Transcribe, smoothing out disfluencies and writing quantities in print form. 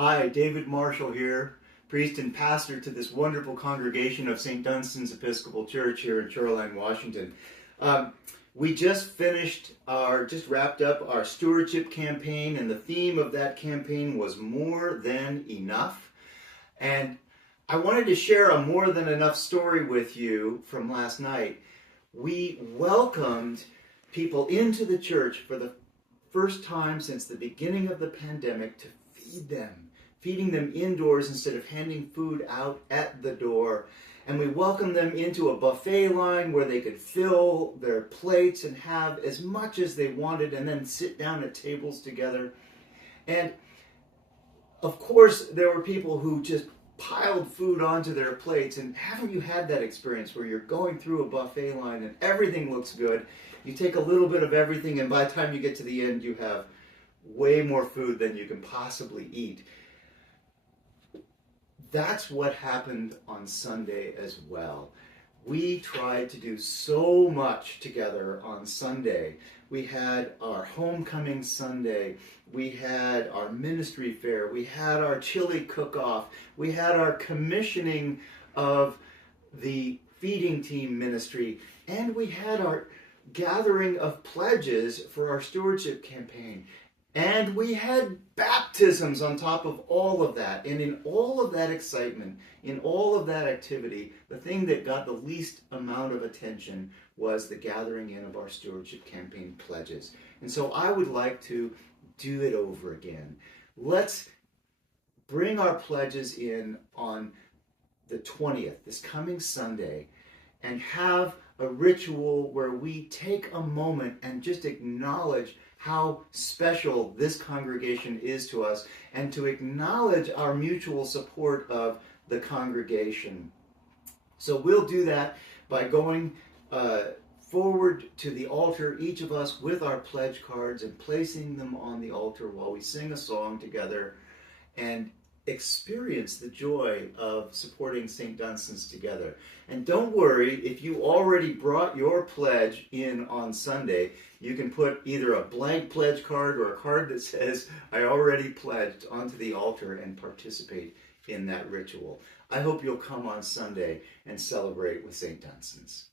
Hi, David Marshall here, priest and pastor to this wonderful congregation of St. Dunstan's Episcopal Church here in Shoreline, Washington. We just wrapped up our stewardship campaign, and the theme of that campaign was more than enough. And I wanted to share a more than enough story with you from last night. We welcomed people into the church for the first time since the beginning of the pandemic to feeding them indoors instead of handing food out at the door. And we welcomed them into a buffet line where they could fill their plates and have as much as they wanted and then sit down at tables together. And of course, there were people who just piled food onto their plates. And haven't you had that experience where you're going through a buffet line and everything looks good? You take a little bit of everything, and by the time you get to the end, you have way more food than you can possibly eat. That's what happened on Sunday as well. We tried to do so much together on Sunday. We had our homecoming Sunday. We had our ministry fair. We had our chili cook-off. We had our commissioning of the feeding team ministry. And we had our gathering of pledges for our stewardship campaign. And we had baptisms on top of all of that. And in all of that excitement, in all of that activity, the thing that got the least amount of attention was the gathering in of our stewardship campaign pledges. And so I would like to do it over again. Let's bring our pledges in on the 20th, this coming Sunday, and have a ritual where we take a moment and just acknowledge how special this congregation is to us, and to acknowledge our mutual support of the congregation. So we'll do that by going forward to the altar, each of us with our pledge cards, and placing them on the altar while we sing a song together and experience the joy of supporting St. Dunstan's together. And don't worry, if you already brought your pledge in on Sunday, you can put either a blank pledge card or a card that says, "I already pledged," onto the altar and participate in that ritual. I hope you'll come on Sunday and celebrate with St. Dunstan's.